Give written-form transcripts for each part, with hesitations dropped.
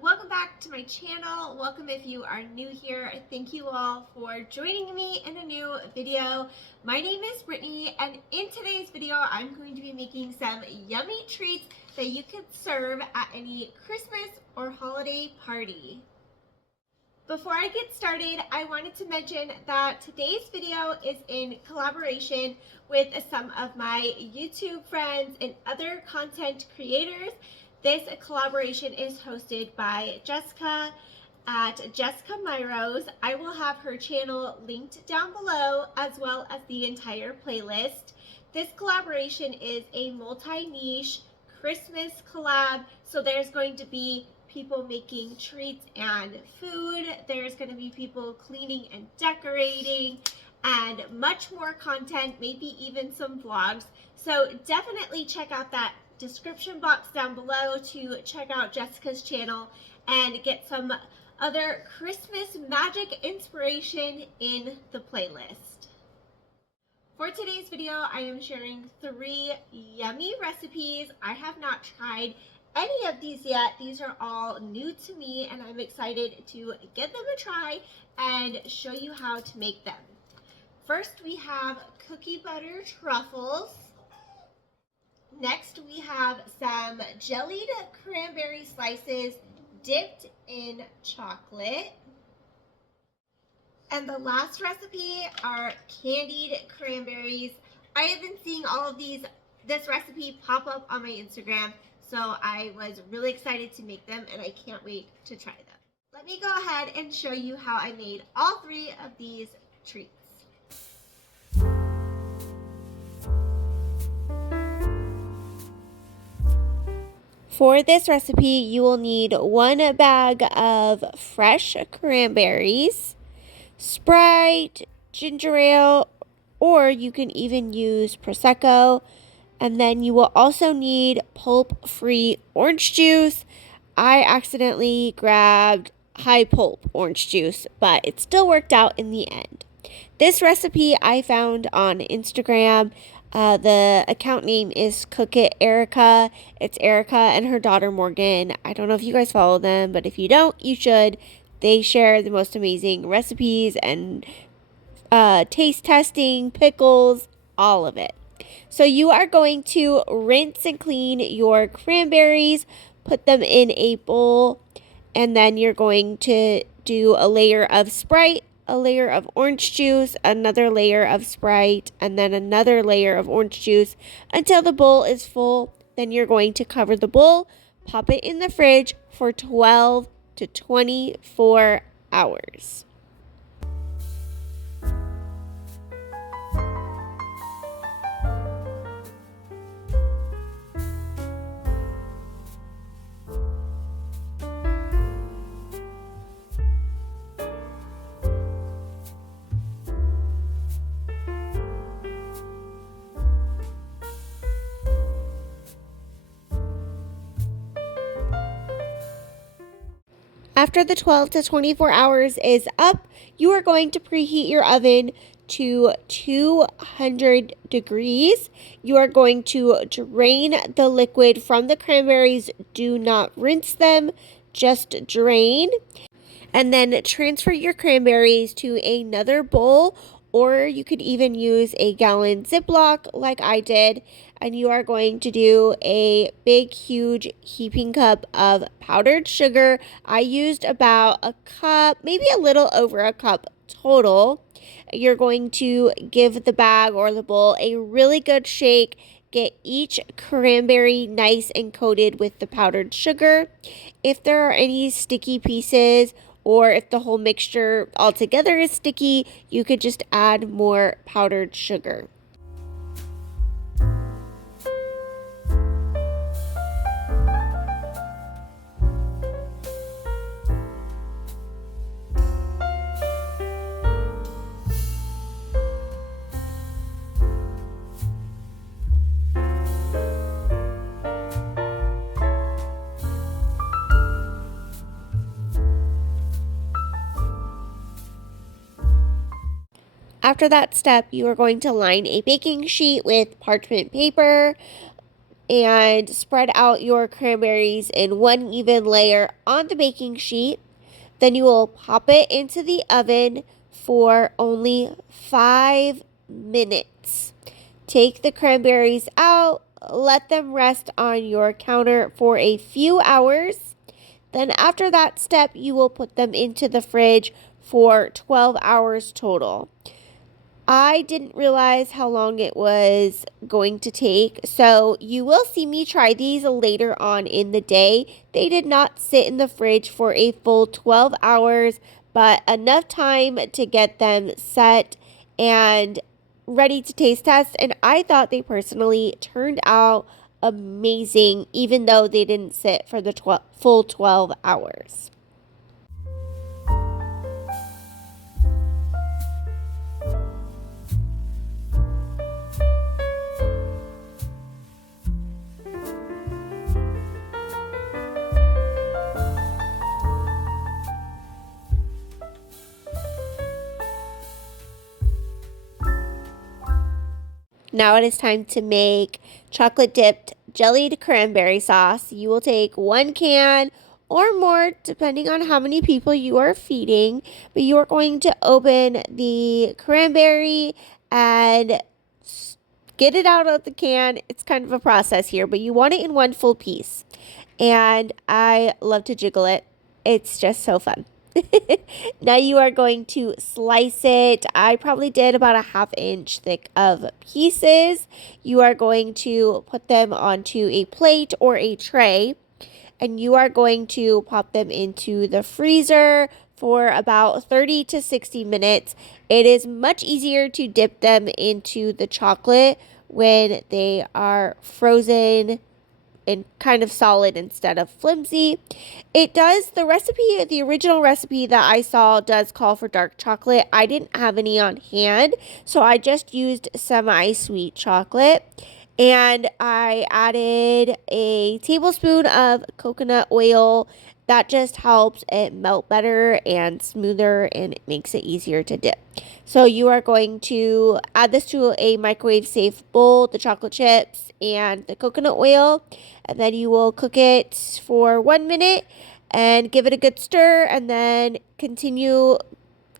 Welcome back to my channel. Welcome if you are new here. Thank you all for joining me in a new video. My name is Brittany, and in today's video I'm going to be making some yummy treats that you could serve at any Christmas or holiday party. Before I get started, I wanted to mention that today's video is in collaboration with some of my YouTube friends and other content creators. This collaboration is hosted by Jessica at Jessica Myros. I will have her channel linked down below, as well as the entire playlist. This collaboration is a multi-niche Christmas collab, so there's going to be people making treats and food. There's going to be people cleaning and decorating and much more content, maybe even some vlogs. So definitely check out that description box down below to check out Jessica's channel and get some other Christmas magic inspiration in the playlist. For today's video, I am sharing 3 yummy recipes. I have not tried any of these yet. These are all new to me, and I'm excited to give them a try and show you how to make them. First, we have cookie butter truffles. Next, we have some jellied cranberry slices dipped in chocolate. And the last recipe are candied cranberries. I have been seeing all of this recipe pop up on my Instagram, so I was really excited to make them, and I can't wait to try them. Let me go ahead and show you how I made all 3 of these treats. For this recipe, you will need 1 bag of fresh cranberries, Sprite, ginger ale, or you can even use Prosecco. And then you will also need pulp-free orange juice. I accidentally grabbed high pulp orange juice, but it still worked out in the end. This recipe I found on Instagram. The account name is Cook It Erica. It's Erica and her daughter Morgan. I don't know if you guys follow them, but if you don't, you should. They share the most amazing recipes and taste testing, pickles, all of it. So you are going to rinse and clean your cranberries, put them in a bowl, and then you're going to do a layer of Sprite, a layer of orange juice, another layer of Sprite, and then another layer of orange juice until the bowl is full. Then you're going to cover the bowl, pop it in the fridge for 12 to 24 hours. After the 12 to 24 hours is up, you are going to preheat your oven to 200 degrees. You are going to drain the liquid from the cranberries. Do not rinse them, just drain. And then transfer your cranberries to another bowl, or you could even use a gallon Ziploc like I did. And you are going to do a big, huge heaping cup of powdered sugar. I used about a cup, maybe a little over a cup total. You're going to give the bag or the bowl a really good shake. Get each cranberry nice and coated with the powdered sugar. If there are any sticky pieces, or if the whole mixture altogether is sticky, you could just add more powdered sugar. after that step, you are going to line a baking sheet with parchment paper and spread out your cranberries in one even layer on the baking sheet. Then you will pop it into the oven for only 5 minutes. Take the cranberries out, let them rest on your counter for a few hours. Then after that step, you will put them into the fridge for 12 hours total. I didn't realize how long it was going to take, so you will see me try these later on in the day. They did not sit in the fridge for a full 12 hours, but enough time to get them set and ready to taste test, and I thought they personally turned out amazing, even though they didn't sit for the full 12 hours. Now it is time to make chocolate dipped jellied cranberry sauce. You will take 1 can or more depending on how many people you are feeding, but you are going to open the cranberry and get it out of the can. It's kind of a process here, but you want it in one full piece. And I love to jiggle it. It's just so fun. Now you are going to slice it. I probably did about a 1/2 inch thick of pieces. You are going to put them onto a plate or a tray, and you are going to pop them into the freezer for about 30 to 60 minutes. It is much easier to dip them into the chocolate when they are frozen and kind of solid instead of flimsy. The original recipe that I saw does call for dark chocolate. I didn't have any on hand, so I just used semi-sweet chocolate. And I added a tablespoon of coconut oil. That just helps it melt better and smoother, and it makes it easier to dip. So you are going to add this to a microwave safe bowl, the chocolate chips and the coconut oil, and then you will cook it for 1 minute and give it a good stir, and then continue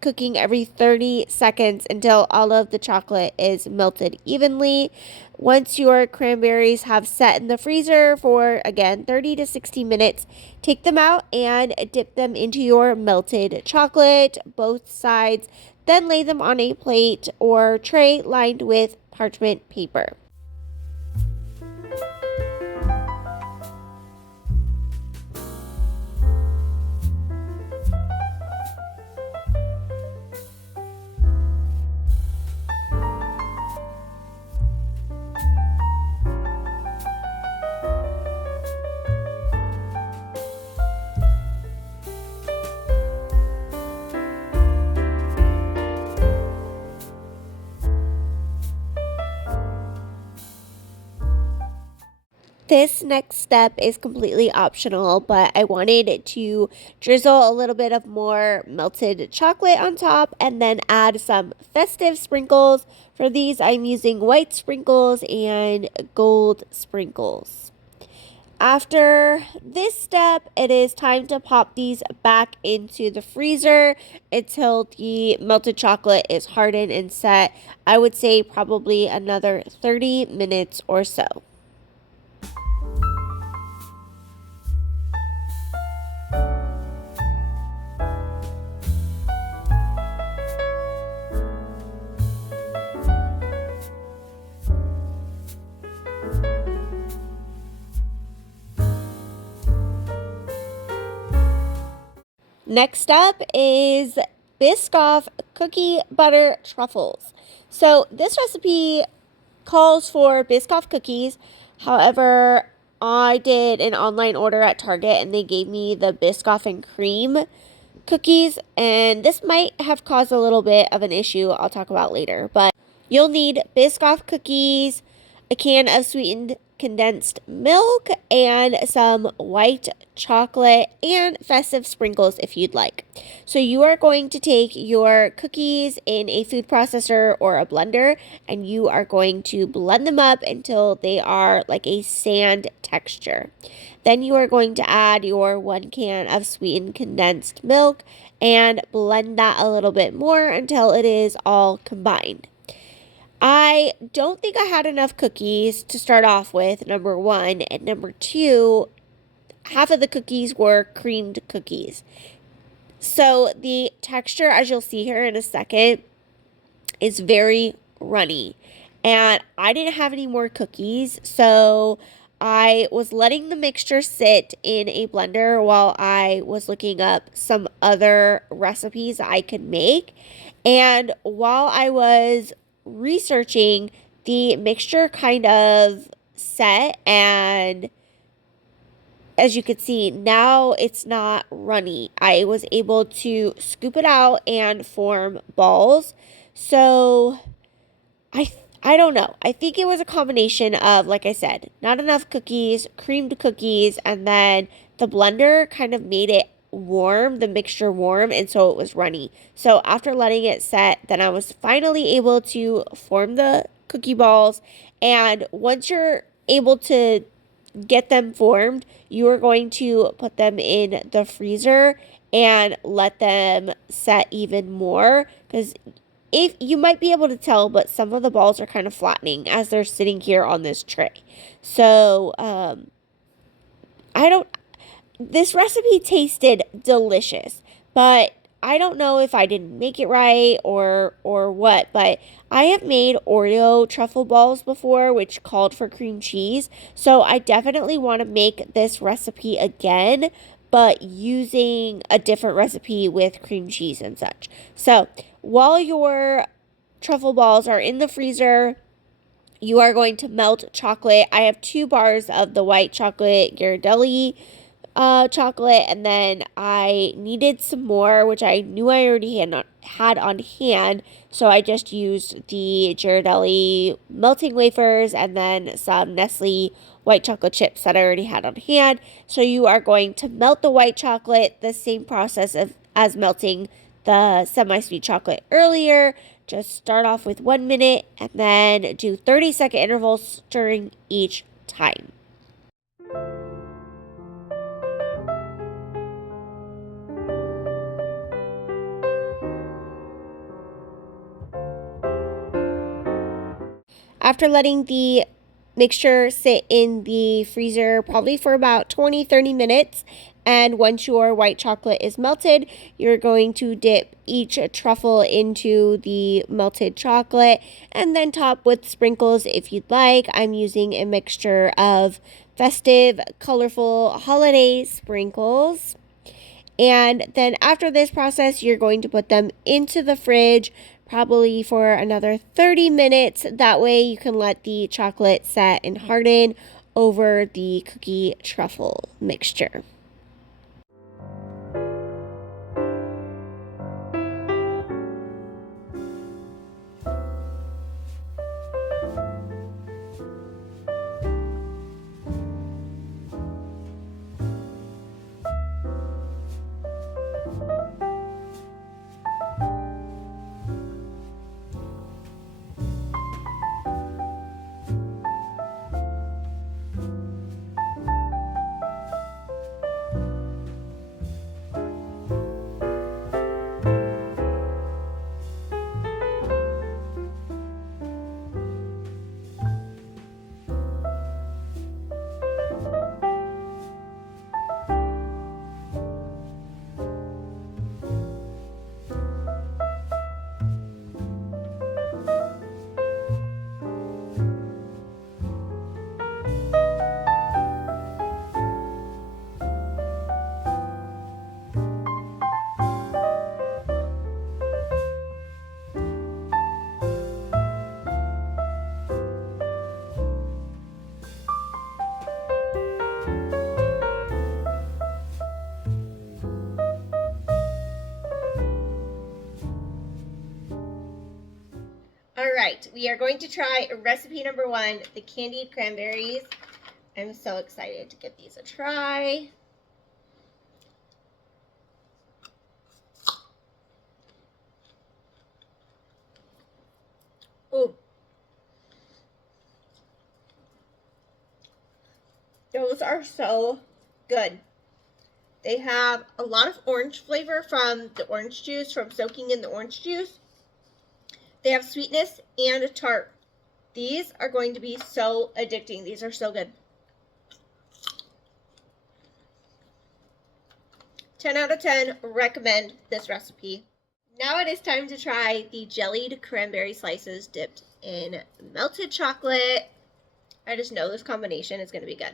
cooking every 30 seconds until all of the chocolate is melted evenly. Once your cranberries have set in the freezer for, again, 30 to 60 minutes, take them out and dip them into your melted chocolate, both sides. Then lay them on a plate or tray lined with parchment paper. This next step is completely optional, but I wanted to drizzle a little bit of more melted chocolate on top and then add some festive sprinkles. For these, I'm using white sprinkles and gold sprinkles. After this step, it is time to pop these back into the freezer until the melted chocolate is hardened and set. I would say probably another 30 minutes or so. Next up is Biscoff cookie butter truffles. So this recipe calls for Biscoff cookies. However, I did an online order at Target and they gave me the Biscoff and cream cookies, and this might have caused a little bit of an issue I'll talk about later. But you'll need Biscoff cookies, a can of sweetened condensed milk and some white chocolate and festive sprinkles if you'd like. So you are going to take your cookies in a food processor or a blender, and you are going to blend them up until they are like a sand texture. Then you are going to add your 1 can of sweetened condensed milk and blend that a little bit more until it is all combined. I don't think I had enough cookies to start off with, number one. And number two, half of the cookies were creamed cookies. So the texture, as you'll see here in a second, is very runny. And I didn't have any more cookies, so I was letting the mixture sit in a blender while I was looking up some other recipes I could make. And while I was researching, the mixture kind of set, and as you can see, now it's not runny. I was able to scoop it out and form balls. So I don't know. I think it was a combination of, like I said, not enough cookies, creamed cookies, and then the blender kind of made it warm, the mixture warm, and so it was runny. So after letting it set, then I was finally able to form the cookie balls. And once you're able to get them formed, you are going to put them in the freezer and let them set even more, because if you might be able to tell, but some of the balls are kind of flattening as they're sitting here on this tray. So, this recipe tasted delicious, but I don't know if I didn't make it right or what, but I have made Oreo truffle balls before, which called for cream cheese. So I definitely want to make this recipe again, but using a different recipe with cream cheese and such. So while your truffle balls are in the freezer, you are going to melt chocolate. I have 2 bars of the white chocolate Ghirardelli chocolate, and then I needed some more, which I knew I already had on hand, so I just used the Ghirardelli melting wafers and then some Nestle white chocolate chips that I already had on hand. So you are going to melt the white chocolate, the same process as melting the semi-sweet chocolate earlier. Just start off with 1 minute and then do 30-second intervals stirring each time. After letting the mixture sit in the freezer probably for about 20-30 minutes, and once your white chocolate is melted, you're going to dip each truffle into the melted chocolate and then top with sprinkles if you'd like. I'm using a mixture of festive, colorful holiday sprinkles. And then after this process, you're going to put them into the fridge probably for another 30 minutes. That way you can let the chocolate set and harden over the cookie truffle mixture. All right, we are going to try recipe number 1, the candied cranberries. I'm so excited to give these a try. Ooh. Those are so good. They have a lot of orange flavor from the orange juice, from soaking in the orange juice. They have sweetness and a tart. These are going to be so addicting. These are so good. 10 out of 10, recommend this recipe. Now it is time to try the jellied cranberry slices dipped in melted chocolate. I just know this combination is going to be good.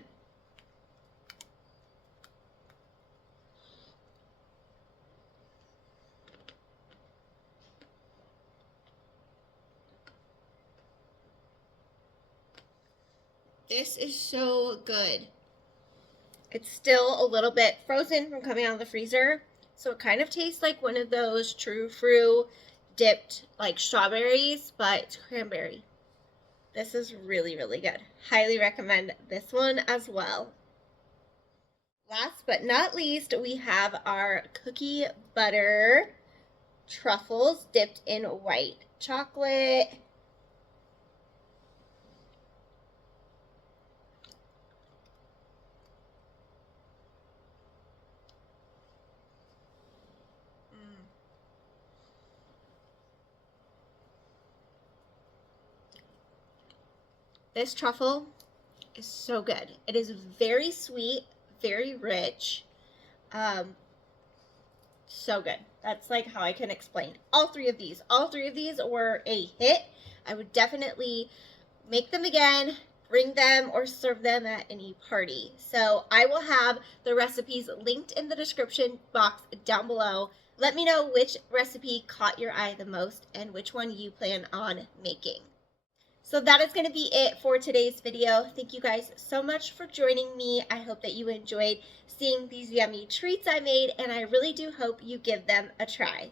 This is so good. It's still a little bit frozen from coming out of the freezer, so it kind of tastes like one of those true fruit dipped like strawberries, but it's cranberry. This is really, really good. Highly recommend this one as well. Last but not least, we have our cookie butter truffles dipped in white chocolate. This truffle is so good. It is very sweet, very rich. So good. That's like how I can explain all three of these. All three of these were a hit. I would definitely make them again, bring them or serve them at any party. So I will have the recipes linked in the description box down below. Let me know which recipe caught your eye the most and which one you plan on making. So that is going to be it for today's video. Thank you guys so much for joining me. I hope that you enjoyed seeing these yummy treats I made, and I really do hope you give them a try.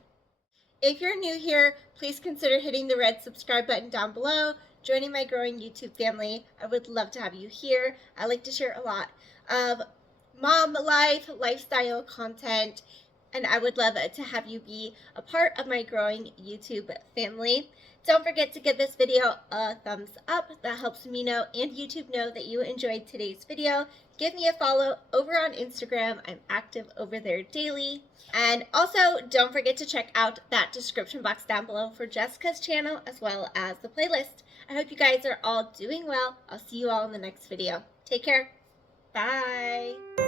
If you're new here, please consider hitting the red subscribe button down below, joining my growing YouTube family. I would love to have you here. I like to share a lot of mom life, lifestyle content, and I would love to have you be a part of my growing YouTube family. Don't forget to give this video a thumbs up. That helps me know and YouTube know that you enjoyed today's video. Give me a follow over on Instagram. I'm active over there daily. And also, don't forget to check out that description box down below for Jessica's channel as well as the playlist. I hope you guys are all doing well. I'll see you all in the next video. Take care. Bye.